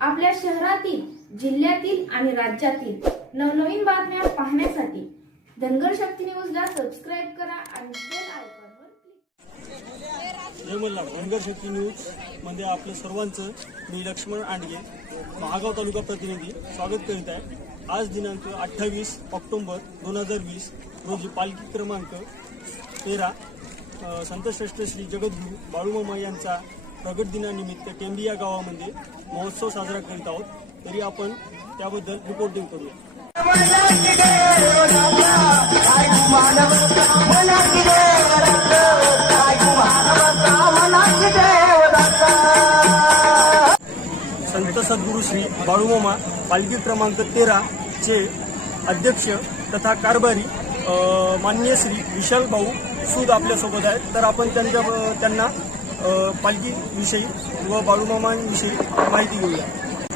आपल्या शहरातील जिल्ह्यातील आणि राज्यातील नवनवीन बातम्या पाहण्यासाठी धनगर शक्ती न्यूजला सबस्क्राईब करा आणि बेल आयकॉनवर क्लिक धनगर शक्ती न्यूजमध्ये आपलं सर्वांचं मी लक्ष्मण आंडगे महागाव तालुका प्रतिनिधी स्वागत करीत आहे. आज दिनांक अठ्ठावीस ऑक्टोबर दोन हजार वीस रोजी पालखी क्रमांक तेरा संतश्रेष्ठ श्री जगद्गुरू बाळूमामा यांचा प्रगट दिनानिमित्त टेंबी या गावामध्ये महोत्सव साजरा करीत आहोत. तरी आपण त्याबद्दल रिपोर्टिंग करूया. संत सद्गुरू श्री बाळूमामा पालखी क्रमांक तेरा चे अध्यक्ष तथा कारभारी मान्य माननीय श्री विशाल भाऊ सूद आपल्यासोबत आहेत. तर आपण त्यांच्या त्यांना पालखीविषयी व बाळूमामांविषयी माहिती घेऊया.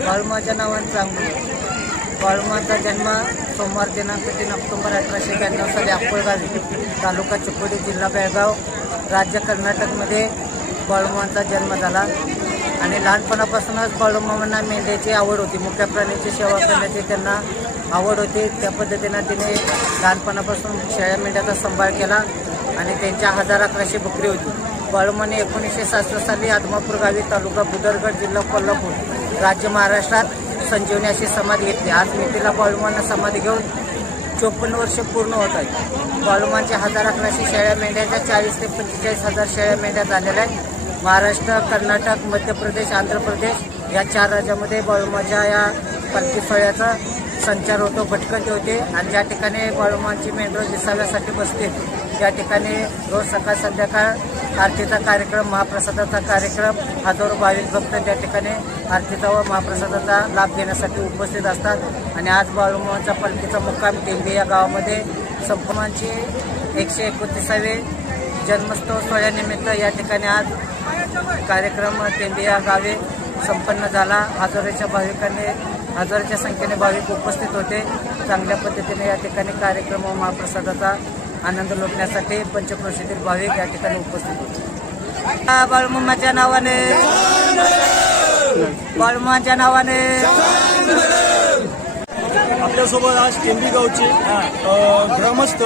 बाळूमाच्या नावाने सांगू बाळूमाचा जन्म सोमवार दिनांक तीन ऑक्टोबर अठराशे ब्याण्णव साली अक्कोळगावी तालुका चिकोडी जिल्हा बेळगाव राज्य कर्नाटकमध्ये बाळूमांचा जन्म झाला. आणि लहानपणापासूनच बाळूमामांना मेंढ्याची आवड होती. मुख्या प्राण्याची सेवा करण्याची त्यांना आवड होती. त्या पद्धतीनं तिने लहानपणापासून शेळ्या मेंढ्याचा सांभाळ केला आणि त्यांच्या हजार अकराशे बकरी होती. बाळूमाने एकोणीसशे सहासष्ट साली आदमापूर गावी तालुका बुदरगड जिल्हा कोल्हापूर राज्य महाराष्ट्रात संजीवनी अशी समाधी घेतली. आज मितीला बाळूमांना समाधी घेऊन चोपन्न वर्ष पूर्ण होत आहेत. बाळूमांच्या हजार अकराशे शेळ्या मेंढ्याच्या चाळीस ते पंचेचाळीस हजार शेळ्या मेंढ्या झालेल्या आहेत. महाराष्ट्र कर्नाटक मध्य प्रदेश आंध्र प्रदेश या चार राज्यामध्ये बाळूमाच्या या पालखी संचार होतो भटकंती होते आणि ज्या ठिकाणी बाळूमांची मेंढरं दिसाव्यासाठी बसते त्या ठिकाणी रोज सकाळ संध्याकाळ आरतीचा कार्यक्रम महाप्रसादाचा कार्यक्रम हजारो भाविक भक्त त्या ठिकाणी आरतीचा व महाप्रसादाचा लाभ घेण्यासाठी उपस्थित असतात. आणि आज बाळूमांचा पालखीचा मुक्काम टेंबे या गावामध्ये संपमांचे एकशे एकोणतीसावे जन्मोत्सव सोहळ्यानिमित्त या ठिकाणी आज कार्यक्रम टेंबे या गावे संपन्न झाला. हजारोच्या भाविकांनी हजारोच्या संख्येने भाविक उपस्थित होते. चांगल्या पद्धतीने या ठिकाणी कार्यक्रम व महाप्रसादाचा आनंद लुटण्यासाठी पंचक्रोशीतील भाविक या ठिकाणी उपस्थित होते. हा, बाळूमामाच्या नावाने. बाळूमाच्या नावाने. आपल्यासोबत आज टेंबी गावचे ग्रामस्थ.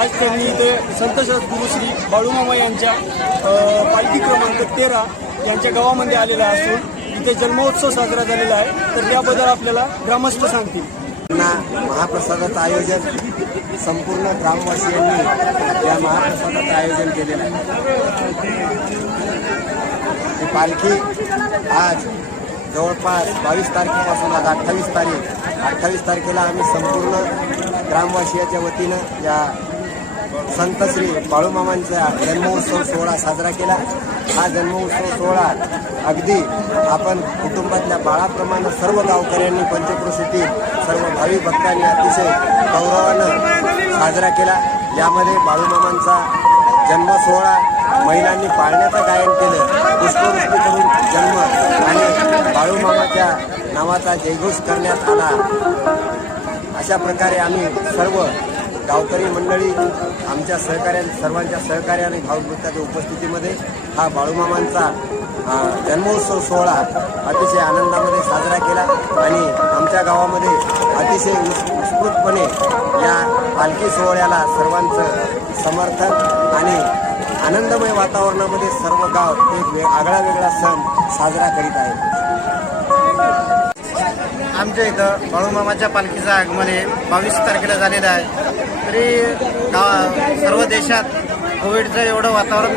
आज त्यांनी इथे संत सद्गुरू श्री बाळूमामा यांच्या पालखी क्रमांक तेरा यांच्या गावामध्ये आलेला असून इथे जन्मोत्सव साजरा झालेला आहे. तर त्याबद्दल आपल्याला ग्रामस्थ सांगतील. महाप्रसादाचं आयोजन संपूर्ण ग्रामवासियांनी या महाप्रसादाचं आयोजन केलेलं आहे. ही पालखी आज जवळपास बावीस तारखेपासून आज अठ्ठावीस तारीख अठ्ठावीस तारखेला आम्ही संपूर्ण ग्रामवासियाच्या वतीनं या संत श्री बाळूमामांचा जन्मोत्सव सोहळा साजरा केला. हा जन्मोत्सव सोहळा अगदी आपण कुटुंबातल्या बाळाप्रमाणे सर्व गावकऱ्यांनी पंचक्रोशीतील सर्व भाविक भक्तांनी अतिशय गौरवानं साजरा केला. यामध्ये बाळूमामांचा जन्म सोहळा महिलांनी पाळण्याचं गायन केलं पुष्पवृष्टी करून जन्म आणि बाळूमामाच्या नावाचा जयघोष करण्यात आला. अशा प्रकारे आम्ही सर्व गावकरी मंडळी आमच्या सहकार्या सर्वांच्या सहकार्याने भावगृत्याच्या उपस्थितीमध्ये हा बाळूमामांचा जन्मोत्सव सोहळा अतिशय आनंदामध्ये साजरा केला आणि आमच्या गावामध्ये अतिशय उत्स्फूर्तपणे या पालखी सोहळ्याला सर्वांचं समर्थन आणि आनंदमय वातावरणामध्ये सर्व गाव एक वे आगळा वेगळा सण साजरा करीत आहे आमच्या इथं बाळूमामाच्या पालखीचं आगमन हे बावीस तारखेला झालेलं आहे. तरी सर्व देशात कोविडचं एवढं वातावरण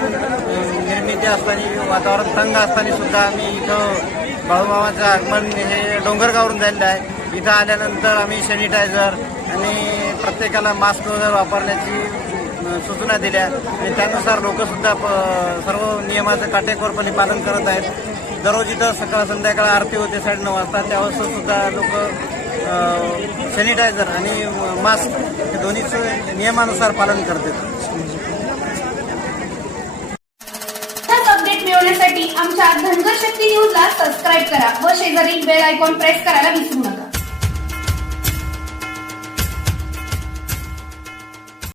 निर्मिती असताना वातावरण तंग असताना सुद्धा आम्ही इथं बाळूमामाचं आगमन हे डोंगरगावरून झालेलं आहे. इथं आल्यानंतर आम्ही सॅनिटायझर आणि प्रत्येकाला मास्क वगैरे वापरण्याची सूचना दिल्या. आणि त्यानुसार लोकसुद्धा प- सर्व नियमाचं काटेकोरपणे पालन करत आहेत. दररोज इथं सकाळ संध्याकाळ आरती होते साडे नऊ वाजता. त्यावर सुद्धा लोक सॅनिटायझर आणि मास्क हे दोन्हीचं नियमानुसार पालन करतात अपडेट मिळवण्यासाठी आमच्या धनगर शक्ती न्यूजला सबस्क्राईब करा व शेजारी बेल आयकॉन प्रेस करायला विसरू नका.